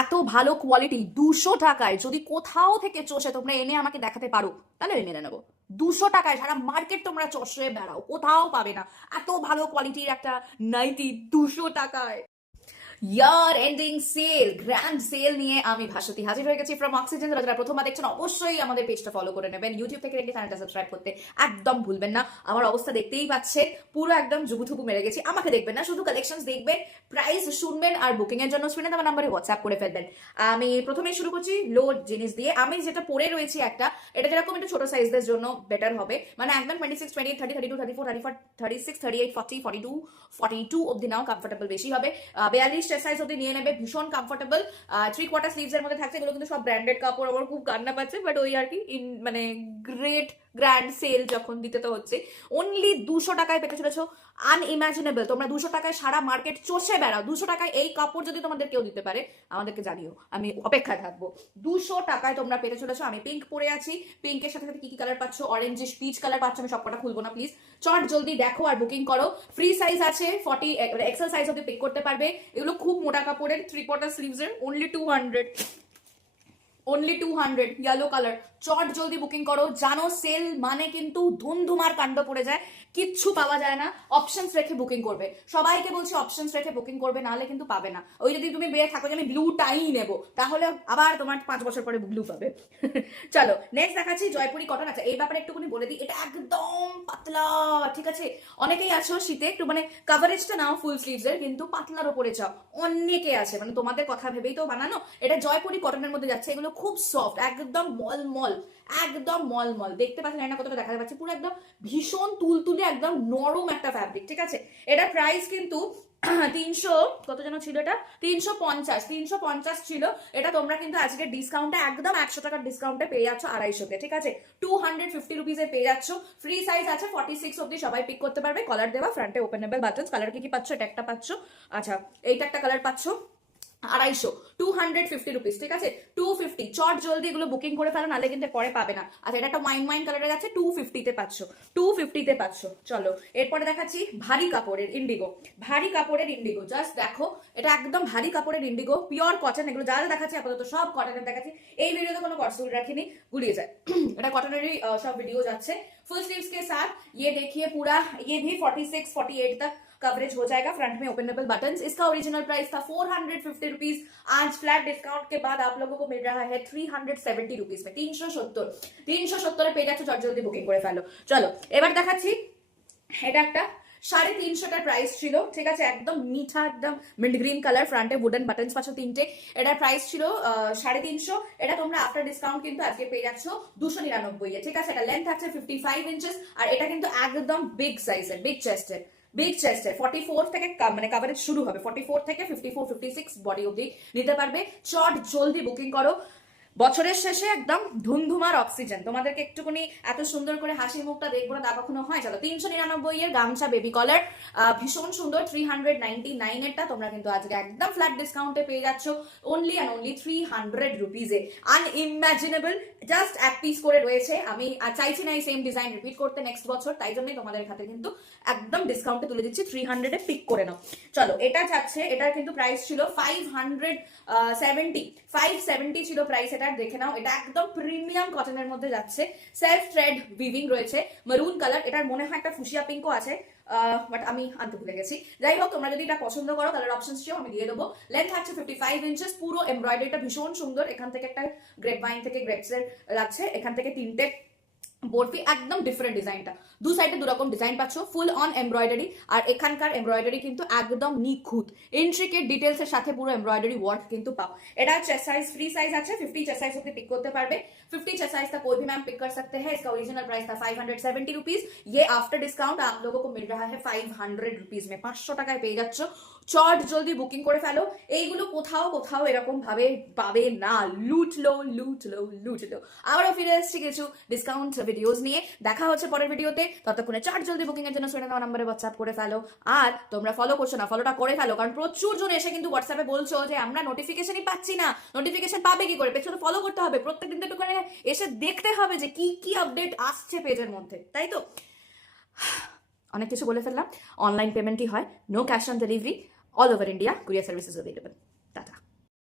এত ভালো কোয়ালিটি 200 টাকায় যদি কোথাও থেকে চষে তোমরা এনে আমাকে দেখাতে পারো তাহলে এনে নেবো। 200 টাকায় সারা মার্কেট তোমরা চষে বেড়াও, কোথাও পাবে না এত ভালো কোয়ালিটির একটা নাইটি 200 টাকায়। Year ending sale, grand sale নিয়ে আমি ভাস্বতী হাজির হয়ে গেছি ফ্রম অক্সিজেন। যারা প্রথমবার দেখছেন অবশ্যই আমাদের পেজটা ফলো করে নেবেন, ইউটিউব থেকে দেখে চ্যানেলটা সাবস্ক্রাইব করতে একদম ভুলবেন না। আমার অবস্থা দেখতেই পাচ্ছে, পুরো একদম জুবুথুবু মেরে গেছি। আমাকে দেখবেন না, শুধু কালেকশন দেখবেন, প্রাইস শুনবেন, আর বুকিং এর জন্য স্ক্রিনে আমার নাম্বারে হোয়াটসঅ্যাপ করে ফেলবেন। আমি প্রথমেই শুরু করছি লো জিনিস দিয়ে। আমি যেটা পরে রয়েছি একটা, এটা যেরকম একটু ছোট সাইজদের জন্য বেটার হবে, মানে একদম 26, 28, 30, 32, 34, 34, 36, 38, 40, 42, 42 অব্দি নাও, কমফোর্টেবল বেশি হবে। 42 চেস্ট সাইজ অব্দি নিয়ে নেবে, ভীষণ কমফোর্টেবল। 3/4 স্লিভস এর মধ্যে থাকছে, এগুলো কিন্তু সব ব্র্যান্ডেড কাপড়। আমার খুব কান্না পাচ্ছে, বাট ওই আর কি, মানে গ্রেট গ্র্যান্ড সেল যখন দিতে তো হচ্ছে। অনলি 200 টাকায় পেতে চলেছো, আনইমাজিনেবল। তোমরা 200 টাকায় সারা মার্কেট চষে বেড়াও, 200 টাকায় এই কাপড় যদি তোমাদের কেউ দিতে পারে আমাদেরকে জানিও, আমি অপেক্ষায় থাকবো। 200 টাকায় তোমরা পেতে চলেছো। আমি পিঙ্ক পরে আছি, পিঙ্কের সাথে সাথে কি কি কালার পাচ্ছ, অরেঞ্জিশ পিচ কালার পাচ্ছ। আমি সবকটা খুলবো না প্লিজ, চট জলদি দেখো আর বুকিং করো। ফ্রি সাইজ আছে 40, এক্সেল সাইজ অব্দি পিক করতে পারবে। এগুলো খুব মোটা কাপড়ের, 3/4 স্লিভস এর, অনলি 200, অনলি 200, ইয়েলো কালার। চট জলদি বুকিং করো, জানো সেল মানে কিন্তু ধুমধুমার কাণ্ড পড়ে যায়, কিচ্ছু পাওয়া যায় না। অপশনস রেখে বুকিং করবে, সবাইকে বলছি অপশনস রেখে বুকিং করবে, নাহলে কিন্তু পাবে না। ওই যদি তুমি বেয়ে থাকো যে আমি ব্লুটাই নেবো, তাহলে আবার তোমার 5 বছর পরে ব্লু পাবে। চলো নেক্সট দেখাচ্ছি জয়পুরি কটন। আছে এই ব্যাপারে একটুখানি বলে দিই, এটা একদম পাতলা, ঠিক আছে? অনেকেই আছো শীতে একটু মানে কাভারেজটা নাও ফুল স্লিভস এর, কিন্তু পাতলার উপরে চাও, অনেকে আছে, মানে তোমাদের কথা ভেবেই তো বানানো। এটা জয়পুরি কটনের মধ্যে যাচ্ছে, এগুলো খুব সফট, একদম মলমল, একদম মলমল। দেখতে পাচ্ছেন না কতটা দেখা যাচ্ছে, পুরো একদম ভীষণ তুলতুলে, একদম নরম একটা ফ্যাব্রিক, ঠিক আছে? এটার প্রাইস কিন্তু 300 কত যেন ছিল, এটা 350 ছিল। এটা তোমরা কিন্তু আজকে ডিসকাউন্টে একদম 100 টাকার ডিসকাউন্টে পেয়ে যাচ্ছ 250-তে, ঠিক আছে? 250 রুপিসে পেয়ে যাচ্ছ। ফ্রি সাইজ আছে 46 অব্দি, সবাই পিক করতে পারবে। কলার দেওয়া, ফ্রন্টে ওপেনেবল বাটনস। কালার কি কি পাচ্ছ? এটা একটা পাচ্ছ, আচ্ছা এইটা একটা কালার পাচ্ছ, 250, 250 রুপিস, ঠিক আছে? 250, চট জলদি এগুলো বুকিং করে ফেলো, নাহলে কিন্তু পরে পাবে না। আচ্ছা এটা একটা ওয়াইন কালারে যাচ্ছে, 250-তে পাচ্ছ, 250-তে পাচ্ছ। চলো এরপরে দেখাচ্ছি ভারী কাপড়ের ইন্ডিগো। ভারী কাপড়ের ইন্ডিগো, জাস্ট দেখো, এটা একদম ভারী কাপড়ের ইন্ডিগো, পিওর কটন। এগুলো যা যা দেখাচ্ছি আপাতত সব কটনের দেখাচ্ছি, এই ভিডিওতে কোনো কটসুল রাখিনি, গুলিয়ে যায়। এটা কটনেরই সব ভিডিও যাচ্ছে। फुल स्लीव्स के साथ ये देखिए पूरा, ये भी 46, 48 तक कवरेज हो जाएगा। फ्रंट में ओपनेबल बटन्स। इसका ओरिजिनल प्राइस था 450 रुपीज, आज फ्लैट डिस्काउंट के बाद आप लोगों को मिल रहा है 370 रुपीज में। 370 পেয়ে যাচ্ছে, চট জলদি বুকিং করে ফেলো। চলো এবার দেখাচ্ছি, এটা একটা 350টার প্রাইস ছিল, ঠিক আছে? একদম মিঠা, একদম মিন্ট গ্রিন কালার, ফ্রন্টে উডেন বাটনস পাচ্ছ 3টে। এটার প্রাইস ছিল 350। এটা তোমরা আফটার ডিসকাউন্ট কিন্তু আজকে পেয়ে যাচ্ছ 299-এ, ঠিক আছে? এটা লেন্থ থাকছে 55 ইঞ্চেস, আর এটা কিন্তু একদম বিগ সাইজের, বিগ চেস্টের, 44 থেকে মানে কাভারেজ শুরু হবে, 44 থেকে 54, 56 বডি অব্দি নিতে পারবে। চট জলদি বুকিং করো, বছরের শেষে একদম ধুমধুমার অক্সিজেন। তোমাদেরকে একটুখানি এত সুন্দর করে হাসি মুখটা দেখবো না তা কখনো হয়? চলো 399 এর গামছা বেবি কলার, ভীষণ সুন্দর। 399 এরটা তোমরা কিন্তু আজকে একদম ফ্ল্যাট ডিসকাউন্টে পেয়ে যাচ্ছ, অনলি অ্যান্ড অনলি 300 রুপিজে। আনইমাজিনেবল, জাস্ট এক পিস করে রয়েছে। আমি চাইছি না এই সেম ডিজাইন রিপিট করতে নেক্সট বছর, তাই জন্যই তোমাদের হাতে কিন্তু একদম ডিসকাউন্টে তুলে দিচ্ছি, 300-এ পিক করে নাও। চলো এটা যাচ্ছে, এটার কিন্তু প্রাইস ছিল 570 ছিল প্রাইস। এটা দেখে নাও, এটা একদম প্রিমিয়াম কটনের মধ্যে যাচ্ছে, সেলফ থ্রেড উইভিং রয়েছে, মেরুন কালার। এটার মনে হয় একটা ফুসিয়া পিঙ্কও আছে, বাট আমি আনতে ভুলে গেছি। যাই হোক, তোমরা যদি এটা পছন্দ করো কালার অপশনস আমি দিয়ে দেবো। লেন্থ থাকছে 55 ইঞ্চেস, পুরো এমব্রয়ডারিটা ভীষণ সুন্দর। এখান থেকে একটা গ্রেপ ভাইন থেকে গ্রেপস এর লাগছে, এখান থেকে 3টে বরফি, একদম ডিফারেন্ট ডিজাইনটা। দু সাইডে দুরকম ডিজাইন পাচ্ছ, ফুল অন এমব্রয়ডারি। আর এখানকার এমব্রয়ডারি কিন্তু একদম নিখুঁত, ইন্ট্রিকেট ডিটেলস এর সাথে পুরো এমব্রয়ডারি ওয়ার্ক কিন্তু পাও। এটা চেस्ट साइज फ्री साइज আছে, 50 চেस्ट साइज অবধি পিক করতে পারবে। 50 চেस्ट साइज तक कोई भी मैम पिक कर सकते हैं। इसका ओरिजिनल प्राइस था 570 रुपीज, ये आफ्टर डिस्काउंट आप लोगों को मिल रहा है 500 रुपीज में। 500 টাকায় পেয়ে যাচ্ছ, চট জলদি বুকিং করে ফেলো। এইগুলো কোথাও কোথাও এরকম ভাবে পাবে না, লুটলো লুটলো লুটলো। আবারও ফিরে এসেছি কিছু ডিসকাউন্ট ভিডিওস নিয়ে, দেখা হচ্ছে পরের ভিডিওতে। ততক্ষণে চট জলদি বুকিং এর জন্য স্ক্রিনে দেওয়া নম্বরে হোয়াটসঅ্যাপ করে ফেলো। আর তোমরা ফলো করছো না, ফলোটা করে ফেলো, কারণ প্রচুর জন এসে কিন্তু হোয়াটসঅ্যাপে বলছো যে আমরা নোটিফিকেশনই পাচ্ছি না। নোটিফিকেশন পাবে কি করে? পেছনে ফলো করতে হবে, প্রত্যেকদিন একটু করে এসে দেখতে হবে যে কি কি আপডেট আসছে পেজের মধ্যে, তাই তো? অনেক কিছু বলে ফেললাম। অনলাইন পেমেন্টই হয়, no cash on delivery, all over India courier services available.